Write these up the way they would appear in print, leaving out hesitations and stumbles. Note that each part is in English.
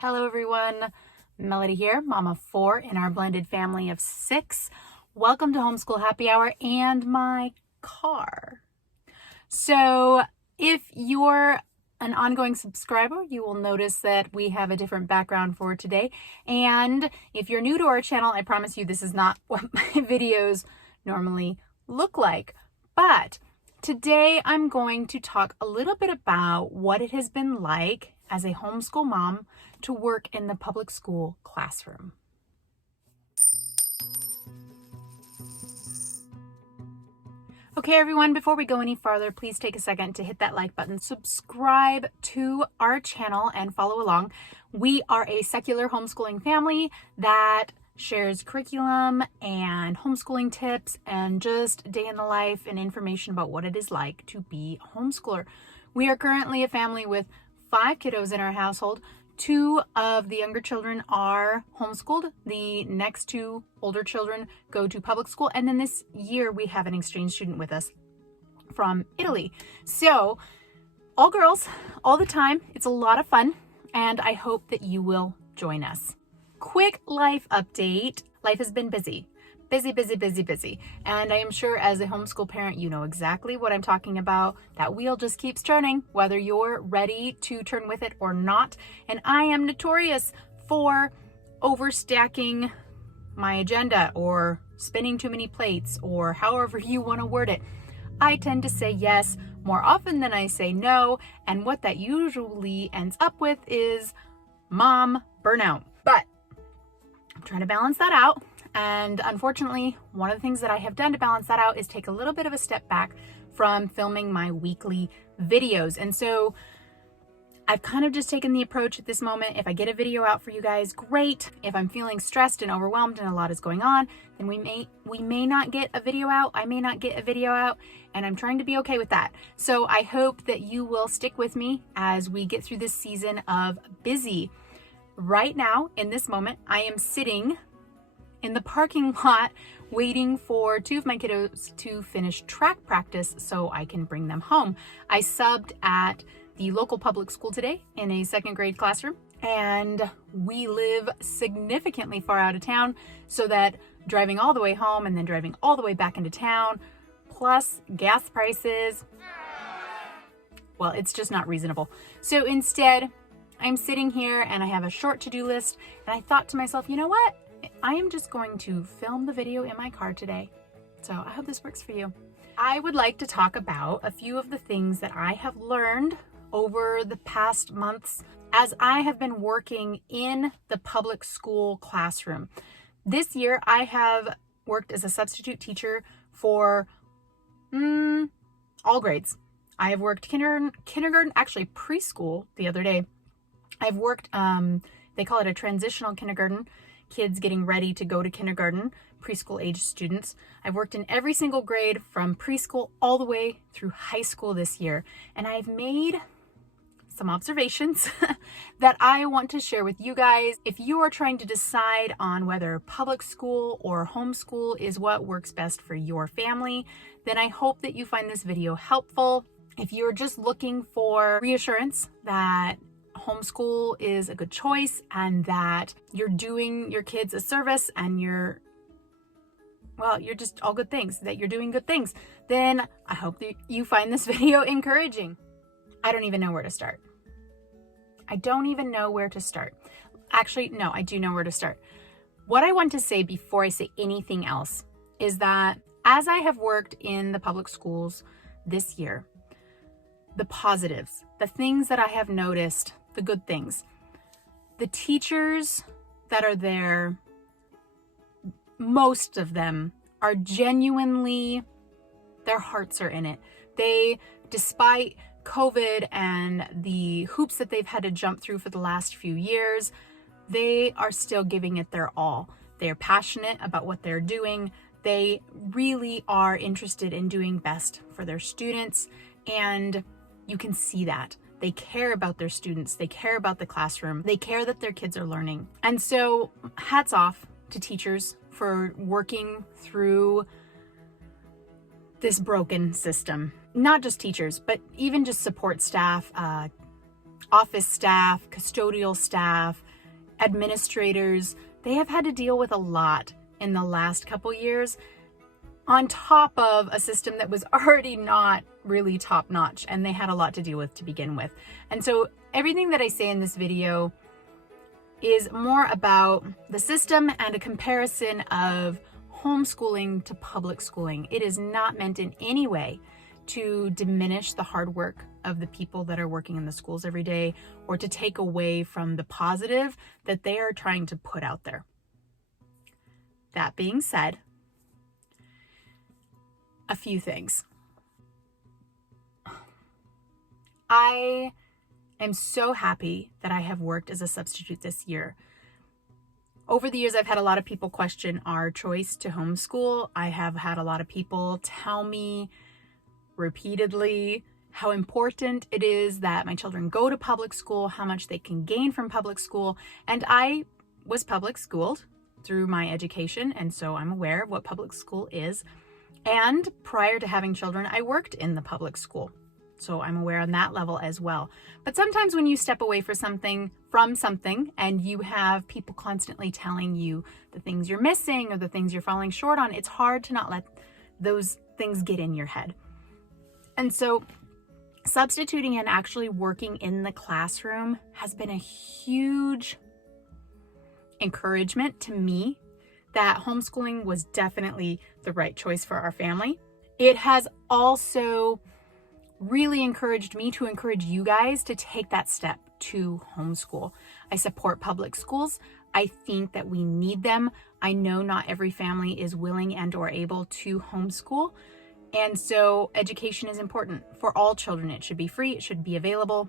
Hello everyone, Melody here, mama of 4 in our blended family of 6. Welcome to Homeschool Happy Hour and my car. So if you're an ongoing subscriber, you will notice that we have a different background for today. And if you're new to our channel, I promise you this is not what my videos normally look like. But today I'm going to talk a little bit about what it has been like as a homeschool mom to work in the public school classroom. Okay, everyone, before we go any farther, please take a second to hit that like button, subscribe to our channel, and follow along. We are a secular homeschooling family that shares curriculum and homeschooling tips and just day in the life and information about what it is like to be a homeschooler. We are currently a family with 5 kiddos in our household. 2 of the younger children are homeschooled. The next 2 older children go to public school. And then this year we have an exchange student with us from Italy. So all girls, all the time. It's a lot of fun. And I hope that you will join us. Quick life update. Life has been busy. Busy. And I am sure as a homeschool parent, you know exactly what I'm talking about. That wheel just keeps turning, whether you're ready to turn with it or not. And I am notorious for overstacking my agenda or spinning too many plates or however you want to word it. I tend to say yes more often than I say no. And what that usually ends up with is mom burnout. But I'm trying to balance that out. And unfortunately, one of the things that I have done to balance that out is take a little bit of a step back from filming my weekly videos. And so I've kind of just taken the approach at this moment. If I get a video out for you guys, great. If I'm feeling stressed and overwhelmed and a lot is going on, then we may not get a video out. I may not get a video out, and I'm trying to be okay with that. So I hope that you will stick with me as we get through this season of busy. Right now, in this moment, I am sitting in the parking lot waiting for 2 of my kiddos to finish track practice so I can bring them home. I subbed at the local public school today in a 2nd grade classroom, and we live significantly far out of town, so that driving all the way home and then driving all the way back into town, plus gas prices, well, it's just not reasonable. So instead, I'm sitting here and I have a short to-do list, and I thought to myself, you know what? I am just going to film the video in my car today. So I hope this works for you. I would like to talk about a few of the things that I have learned over the past months as I have been working in the public school classroom. This year, I have worked as a substitute teacher for all grades. I have worked kindergarten, actually preschool the other day. I've worked, they call it a transitional kindergarten, kids getting ready to go to kindergarten, preschool age students. I've worked in every single grade from preschool all the way through high school this year. And I've made some observations that I want to share with you guys. If you are trying to decide on whether public school or homeschool is what works best for your family, then I hope that you find this video helpful. If you're just looking for reassurance that homeschool is a good choice and that you're doing your kids a service and you're just all good things, that you're doing good things, then I hope that you find this video encouraging. I don't even know where to start. Actually, no, I do know where to start. What I want to say before I say anything else is that as I have worked in the public schools this year, the positives, the things that I have noticed, the good things, the teachers that are there, most of them are genuinely, their hearts are in it. They, despite COVID and the hoops that they've had to jump through for the last few years, they are still giving it their all. They're passionate about what they're doing. They really are interested in doing best for their students, and you can see that. They care about their students. They care about the classroom. They care that their kids are learning. And so hats off to teachers for working through this broken system. Not just teachers, but even just support staff, office staff, custodial staff, administrators, they have had to deal with a lot in the last couple years, on top of a system that was already not really top notch, and they had a lot to deal with to begin with. And so everything that I say in this video is more about the system and a comparison of homeschooling to public schooling. It is not meant in any way to diminish the hard work of the people that are working in the schools every day, or to take away from the positive that they are trying to put out there. That being said, a few things. I am so happy that I have worked as a substitute this year. Over the years, I've had a lot of people question our choice to homeschool. I have had a lot of people tell me repeatedly how important it is that my children go to public school, how much they can gain from public school. And I was public schooled through my education, and so I'm aware of what public school is. And prior to having children, I worked in the public school. So I'm aware on that level as well. But sometimes when you step away from something and you have people constantly telling you the things you're missing or the things you're falling short on, it's hard to not let those things get in your head. And so substituting and actually working in the classroom has been a huge encouragement to me that homeschooling was definitely the right choice for our family. It has also really encouraged me to encourage you guys to take that step to homeschool. I support public schools. I think that we need them. I know not every family is willing and or able to homeschool. And so education is important for all children. It should be free. It should be available.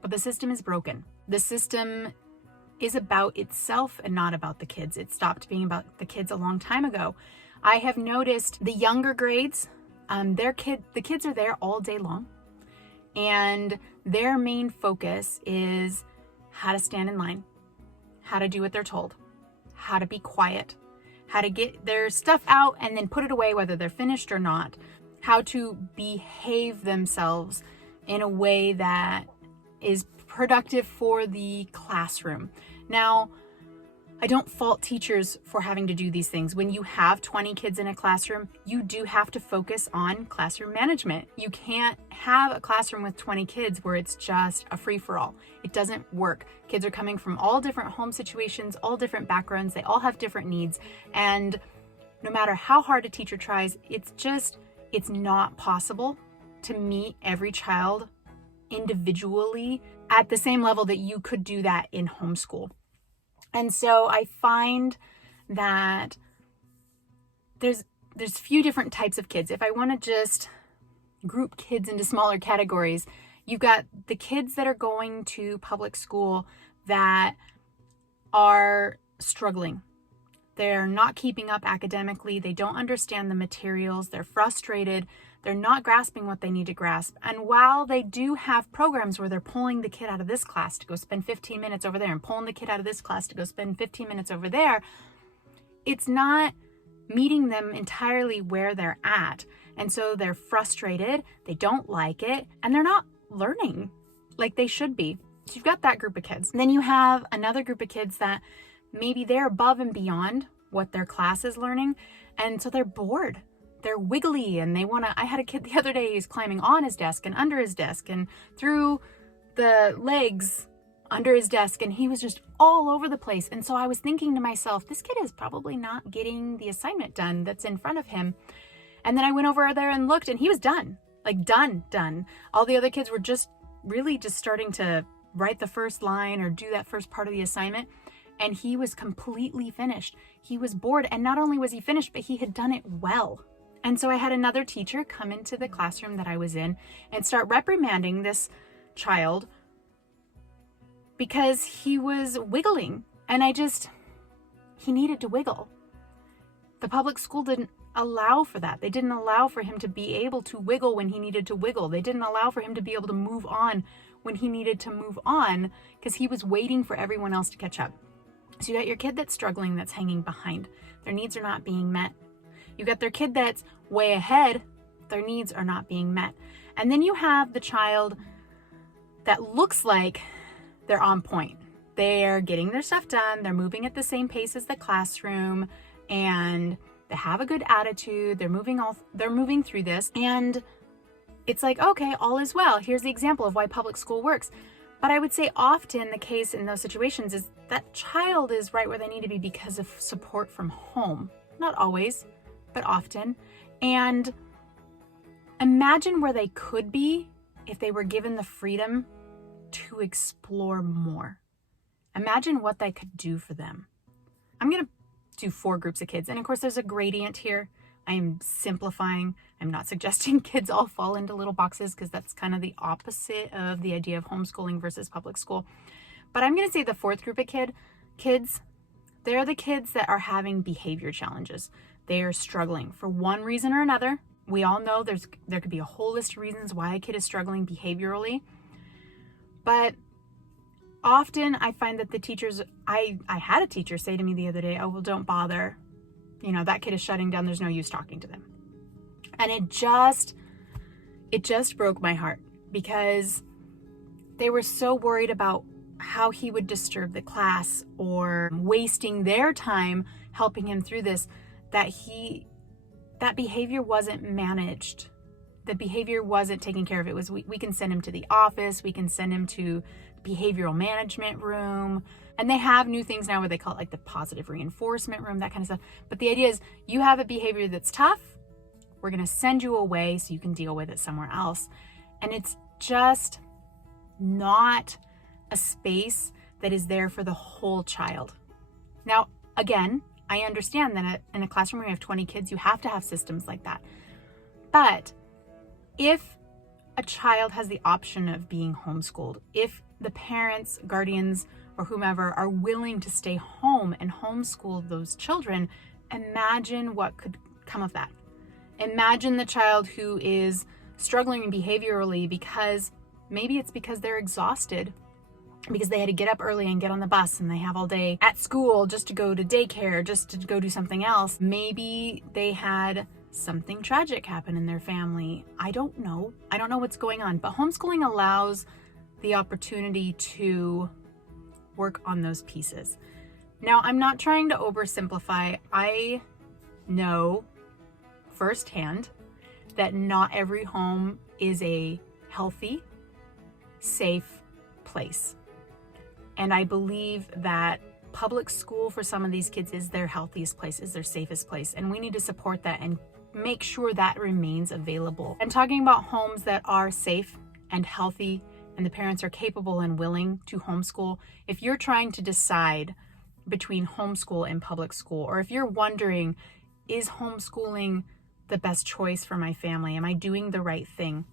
But the system is broken. The system is about itself and not about the kids. It stopped being about the kids a long time ago. I have noticed the younger grades, the kids are there all day long, and their main focus is how to stand in line, how to do what they're told, how to be quiet, how to get their stuff out and then put it away whether they're finished or not, how to behave themselves in a way that is productive for the classroom. Now, I don't fault teachers for having to do these things. When you have 20 kids in a classroom, you do have to focus on classroom management. You can't have a classroom with 20 kids where it's just a free-for-all. It doesn't work. Kids are coming from all different home situations, all different backgrounds. They all have different needs. And no matter how hard a teacher tries, it's not possible to meet every child individually at the same level that you could do that in homeschool. And so I find that there's few different types of kids. If I want to just group kids into smaller categories, you've got the kids that are going to public school that are struggling. They're not keeping up academically. They don't understand the materials. They're frustrated. They're not grasping what they need to grasp. And while they do have programs where they're pulling the kid out of this class to go spend 15 minutes over there and pulling the kid out of this class to go spend 15 minutes over there, it's not meeting them entirely where they're at. And so they're frustrated, they don't like it, and they're not learning like they should be. So you've got that group of kids. Then you have another group of kids that maybe they're above and beyond what their class is learning, and so they're bored. They're wiggly and they want to. I had a kid the other day, he's climbing on his desk and under his desk and through the legs under his desk, and he was just all over the place. And so I was thinking to myself, this kid is probably not getting the assignment done that's in front of him. And then I went over there and looked, and he was done, like done. All the other kids were just starting to write the first line or do that first part of the assignment. And he was completely finished. He was bored. And not only was he finished, but he had done it well. And so I had another teacher come into the classroom that I was in and start reprimanding this child because he was wiggling. And he needed to wiggle. The public school didn't allow for that. They didn't allow for him to be able to wiggle when he needed to wiggle. They didn't allow for him to be able to move on when he needed to move on because he was waiting for everyone else to catch up. So you got your kid that's struggling, that's hanging behind. Their needs are not being met. You got their kid that's way ahead. Their needs are not being met. And then you have the child that looks like they're on point. they're getting their stuff done, they're moving at the same pace as the classroom, and they have a good attitude, they're moving through this, and it's like, okay, all is well. Here's the example of why public school works. But I would say often the case in those situations is that child is right where they need to be because of support from home. Not always, but often. And imagine where they could be if they were given the freedom to explore more. Imagine what that could do for them. I'm going to do 4 groups of kids. And of course, there's a gradient here. I am simplifying. I'm not suggesting kids all fall into little boxes because that's kind of the opposite of the idea of homeschooling versus public school. But I'm going to say the 4th group of kids, they're the kids that are having behavior challenges. They are struggling for one reason or another. We all know there could be a whole list of reasons why a kid is struggling behaviorally. But often I find that the teachers, I had a teacher say to me the other day, oh, well, don't bother. That kid is shutting down. There's no use talking to them. And it just broke my heart because they were so worried about how he would disturb the class or wasting their time helping him through this, that behavior wasn't managed. The behavior wasn't taken care of. It was, we can send him to the office. We can send him to behavioral management room. And they have new things now where they call it like the positive reinforcement room, that kind of stuff. But the idea is you have a behavior that's tough. We're going to send you away so you can deal with it somewhere else. And it's just not a space that is there for the whole child. Now, again, I understand that in a classroom where you have 20 kids, you have to have systems like that. But if a child has the option of being homeschooled, if the parents, guardians, or whomever are willing to stay home and homeschool those children, imagine what could come of that. Imagine the child who is struggling behaviorally because maybe it's because they're exhausted because they had to get up early and get on the bus and they have all day at school just to go to daycare, just to go do something else. Maybe they had something tragic happen in their family. I don't know what's going on, but homeschooling allows the opportunity to work on those pieces. Now, I'm not trying to oversimplify. I know firsthand that not every home is a healthy, safe place. And I believe that public school for some of these kids is their healthiest place, is their safest place. And we need to support that and make sure that remains available. I'm talking about homes that are safe and healthy and the parents are capable and willing to homeschool. If you're trying to decide between homeschool and public school, or if you're wondering, is homeschooling the best choice for my family? Am I doing the right thing?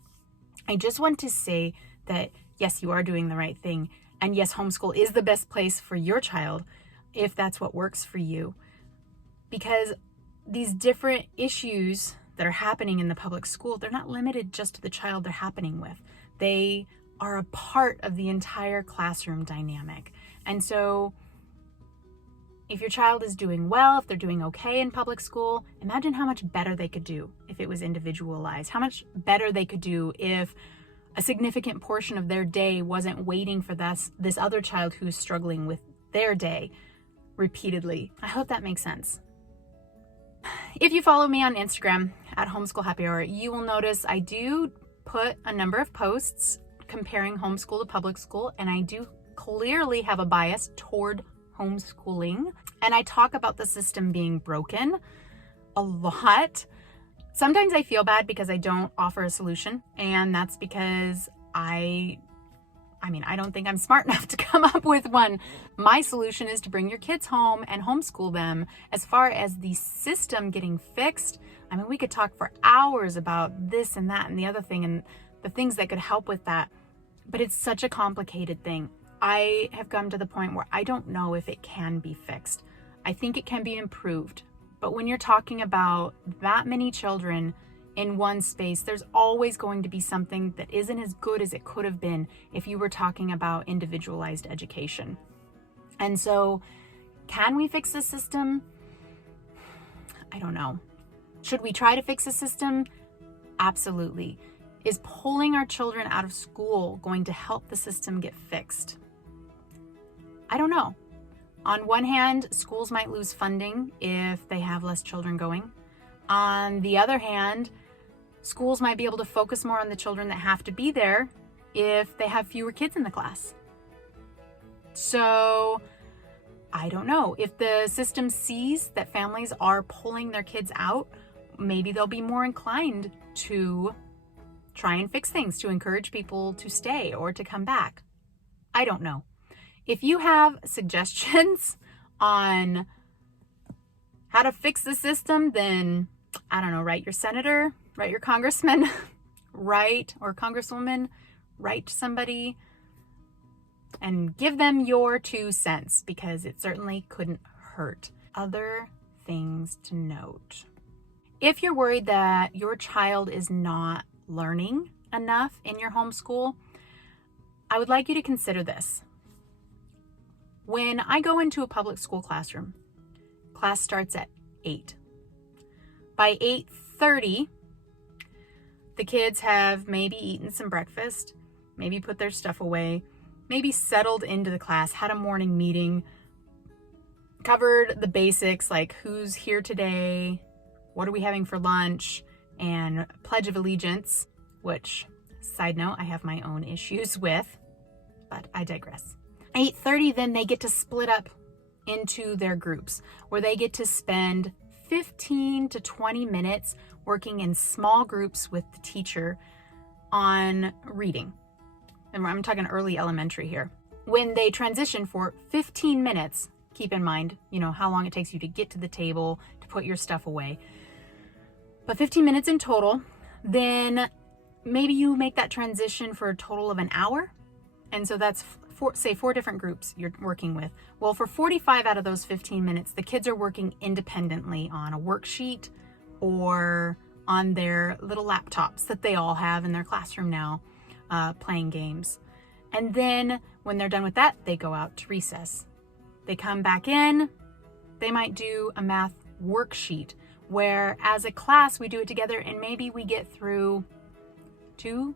I just want to say that yes, you are doing the right thing. And yes, homeschool is the best place for your child if that's what works for you. Because these different issues that are happening in the public school, they're not limited just to the child they're happening with. They are a part of the entire classroom dynamic. And so if your child is doing well, if they're doing okay in public school, imagine how much better they could do if it was individualized, how much better they could do if a significant portion of their day wasn't waiting for this other child who's struggling with their day repeatedly. I hope that makes sense. If you follow me on Instagram at Homeschool Happy Hour, you will notice I do put a number of posts comparing homeschool to public school, and I do clearly have a bias toward homeschooling. And I talk about the system being broken a lot. Sometimes I feel bad because I don't offer a solution, and that's because I don't think I'm smart enough to come up with one. My solution is to bring your kids home and homeschool them. As far as the system getting fixed, we could talk for hours about this and that and the other thing and the things that could help with that. But it's such a complicated thing. I have come to the point where I don't know if it can be fixed. I think it can be improved. But when you're talking about that many children in one space, there's always going to be something that isn't as good as it could have been if you were talking about individualized education. And so, can we fix the system? I don't know. Should we try to fix the system? Absolutely. Is pulling our children out of school going to help the system get fixed? I don't know. On one hand, schools might lose funding if they have less children going. On the other hand, schools might be able to focus more on the children that have to be there if they have fewer kids in the class. So I don't know. If the system sees that families are pulling their kids out, maybe they'll be more inclined to try and fix things to encourage people to stay or to come back. I don't know. If you have suggestions on how to fix the system, then I don't know, write your senator, write your congressman, write or congresswoman, write to somebody and give them your 2 cents, because it certainly couldn't hurt. Other things to note. If you're worried that your child is not learning enough in your homeschool, I would like you to consider this. When I go into a public school classroom, class starts at 8. By 8:30, the kids have maybe eaten some breakfast, maybe put their stuff away, maybe settled into the class, had a morning meeting, covered the basics like who's here today, what are we having for lunch, and Pledge of Allegiance, which, side note, I have my own issues with, but I digress. 8:30, then they get to split up into their groups where they get to spend 15 to 20 minutes working in small groups with the teacher on reading. And I'm talking early elementary here. When they transition for 15 minutes, keep in mind, how long it takes you to get to the table, to put your stuff away. But 15 minutes in total, then maybe you make that transition for a total of an hour. And so that's four different groups you're working with. Well, for 45 out of those 15 minutes, the kids are working independently on a worksheet or on their little laptops that they all have in their classroom now, playing games. And then when they're done with that, they go out to recess. They come back in, they might do a math worksheet where as a class we do it together, and maybe we get through 2-3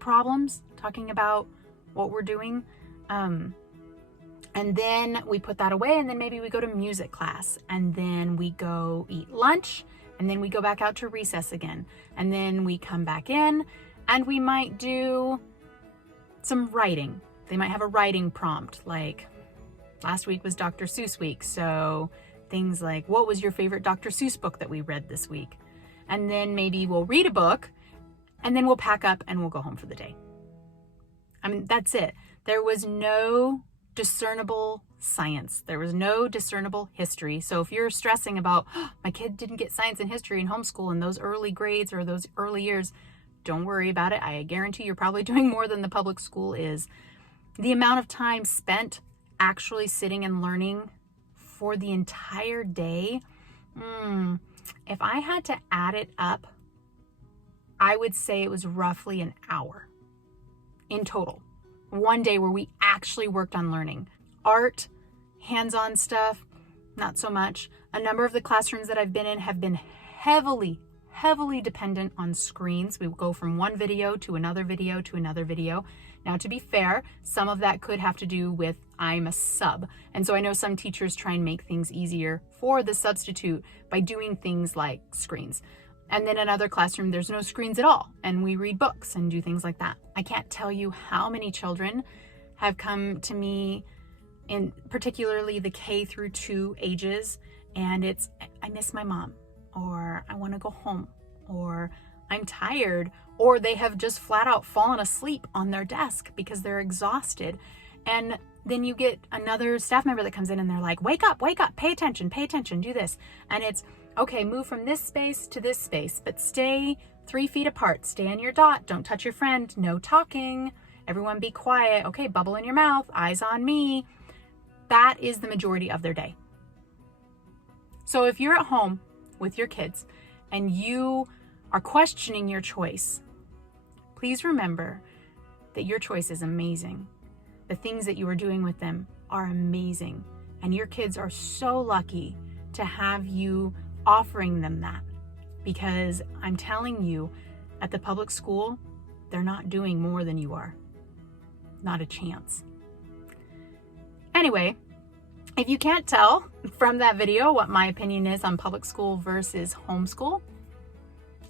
problems talking about what we're doing. And then we put that away, and then maybe we go to music class, and then we go eat lunch, and then we go back out to recess again. And then we come back in and we might do some writing. They might have a writing prompt, like last week was Dr. Seuss week. So things like, what was your favorite Dr. Seuss book that we read this week? And then maybe we'll read a book, and then we'll pack up and we'll go home for the day. I mean, that's it. There was no discernible science. There was no discernible history. So if you're stressing about, my kid didn't get science and history in homeschool in those early grades or those early years, don't worry about it. I guarantee you're probably doing more than the public school is. The amount of time spent actually sitting and learning for the entire day, if I had to add it up, I would say it was roughly an hour in total. One day where we actually worked on learning. Art, hands-on stuff, not so much. A number of the classrooms that I've been in have been heavily dependent on screens. We will go from one video to another video to another video. Now, to be fair, some of that could have to do with I'm a sub. And so I know some teachers try and make things easier for the substitute by doing things like screens. And then another classroom, there's no screens at all, and we read books and do things like that. I can't tell you how many children have come to me, in particularly the K through 2 ages, and it's, I miss my mom, or I want to go home, or I'm tired, or they have just flat out fallen asleep on their desk because they're exhausted. And then you get another staff member that comes in and they're like, wake up, pay attention, do this. And it's, okay, move from this space to this space, but stay 3 feet apart, stay on your dot, don't touch your friend, no talking, everyone be quiet, okay, bubble in your mouth, eyes on me. That is the majority of their day. So if you're at home with your kids and you are questioning your choice, please remember that your choice is amazing. The things that you are doing with them are amazing, and your kids are so lucky to have you offering them that, because I'm telling you, at the public school, they're not doing more than you are. Not a chance. Anyway, if you can't tell from that video what my opinion is on public school versus homeschool,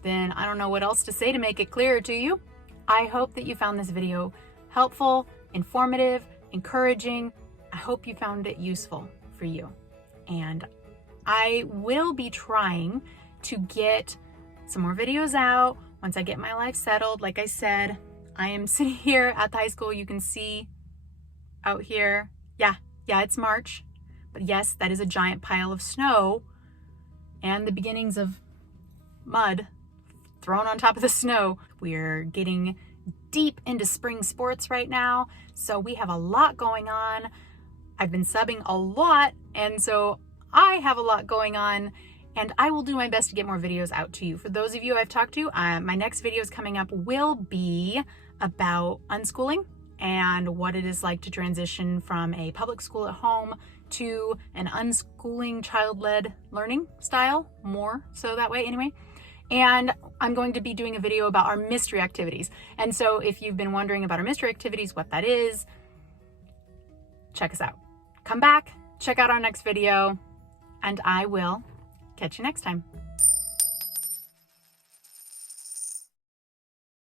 then I don't know what else to say to make it clearer to you. I hope that you found this video helpful, informative, encouraging. I hope you found it useful for you. And I will be trying to get some more videos out once I get my life settled. Like I said, I am sitting here at the high school. You can see out here. Yeah, it's March. But yes, that is a giant pile of snow and the beginnings of mud thrown on top of the snow. We're getting deep into spring sports right now, so we have a lot going on. I've been subbing a lot, and so I have a lot going on, and I will do my best to get more videos out to you. For those of you I've talked to, my next videos coming up will be about unschooling and what it is like to transition from a public school at home to an unschooling child-led learning style, more so that way anyway. And I'm going to be doing a video about our mystery activities. And so if you've been wondering about our mystery activities, what that is, check us out. Come back, check out our next video, and I will catch you next time.